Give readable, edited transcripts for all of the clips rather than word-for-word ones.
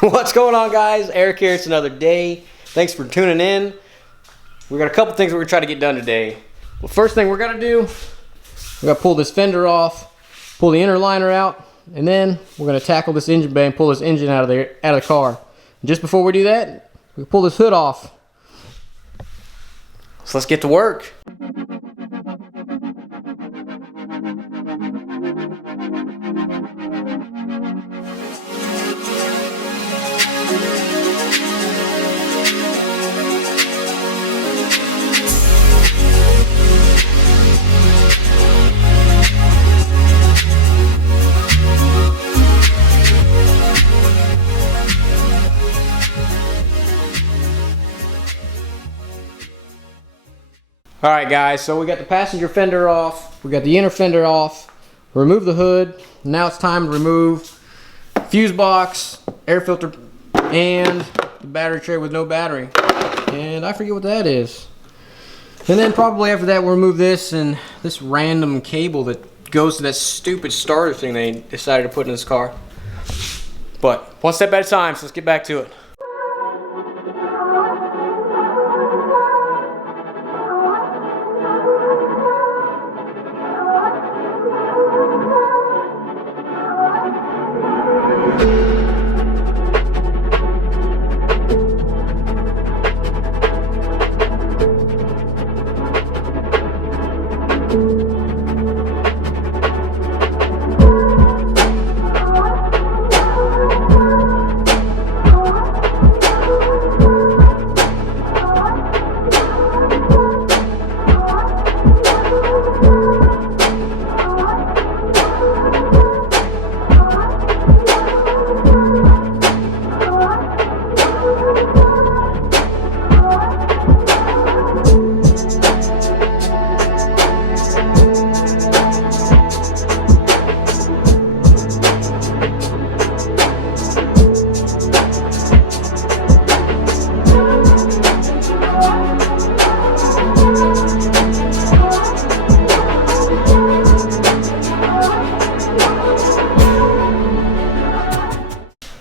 What's going on, guys? Eric here. It's another day. Thanks for tuning in. We got a couple things we're gonna try to get done today. Well, first thing we're gonna do, we gotta pull this fender off, pull the inner liner out, and then we're gonna tackle this engine bay and pull this engine out of the car. And just before we do that, we pull this hood off. So let's get to work. Alright guys, so we got the passenger fender off, we got the inner fender off, remove the hood. Now it's time to remove fuse box, air filter, and the battery tray with no battery. And I forget what that is. And then probably after that we'll remove this and this random cable that goes to that stupid starter thing they decided to put in this car. But one step at a time, so let's get back to it.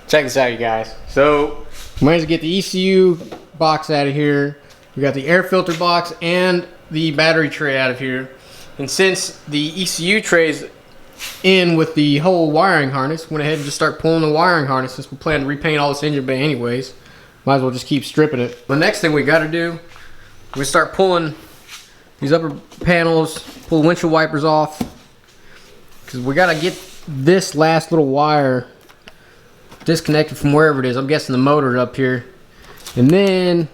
Check this out, you guys. So we managed to get the ECU box out of here. We got the air filter box and the battery tray out of here. And since the ECU tray is in with the whole wiring harness, went ahead and just start pulling the wiring harness since we plan to repaint all this engine bay anyways. Might as well just keep stripping it. The next thing we got to do, we start pulling these upper panels, pull the windshield wipers off, because we got to get this last little wire disconnected from wherever it is. I'm guessing the motor up here. And then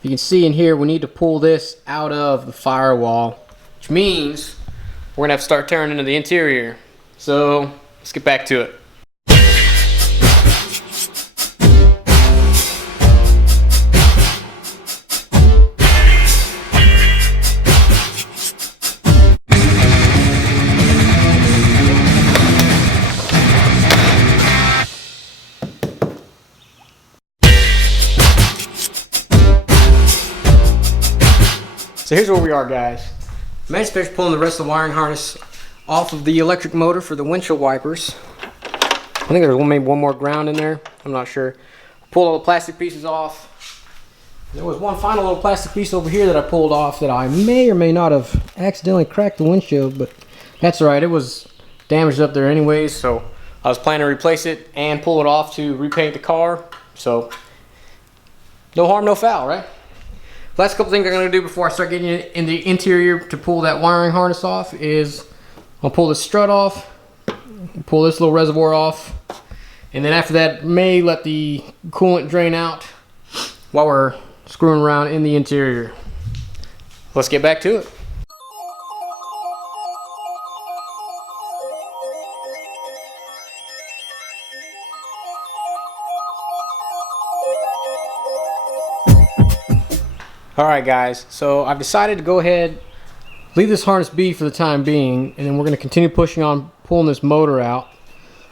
you can see in here we need to pull this out of the firewall, which means we're gonna have to start tearing into the interior. So let's get back to it. So here's where we are, guys. Managed to finish pulling the rest of the wiring harness off of the electric motor for the windshield wipers. I think there's maybe one more ground in there. I'm not sure. Pulled all the plastic pieces off. There was one final little plastic piece over here that I pulled off that I may or may not have accidentally cracked the windshield, but that's alright. It was damaged up there anyways, so I was planning to replace it and pull it off to repaint the car. So no harm, no foul, right? Last couple things I'm going to do before I start getting in the interior to pull that wiring harness off is I'll pull this strut off, pull this little reservoir off, and then after that may let the coolant drain out while we're screwing around in the interior. Let's get back to it. Alright guys, so I've decided to go ahead, leave this harness be for the time being, and then we're going to continue pushing on, pulling this motor out.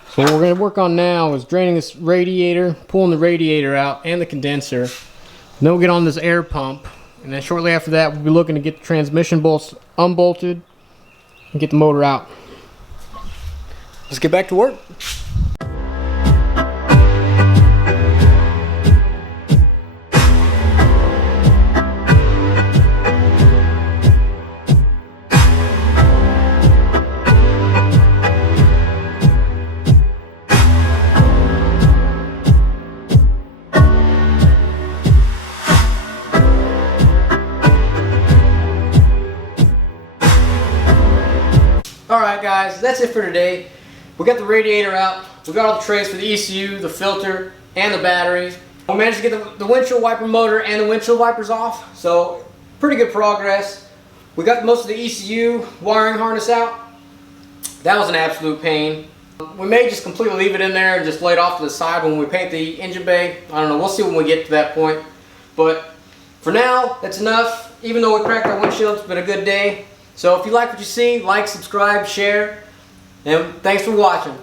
So what we're going to work on now is draining this radiator, pulling the radiator out and the condenser. Then we'll get on this air pump, and then shortly after that we'll be looking to get the transmission bolts unbolted and get the motor out. Let's get back to work. Alright guys, that's it for today. We got the radiator out, we got all the trays for the ECU, the filter, and the battery. We managed to get the windshield wiper motor and the windshield wipers off, so pretty good progress. We got most of the ECU wiring harness out. That was an absolute pain. We may just completely leave it in there and just lay it off to the side when we paint the engine bay. I don't know, we'll see when we get to that point. But for now, that's enough. Even though we cracked our windshield, it's been a good day. So if you like what you see, like, subscribe, share, and thanks for watching.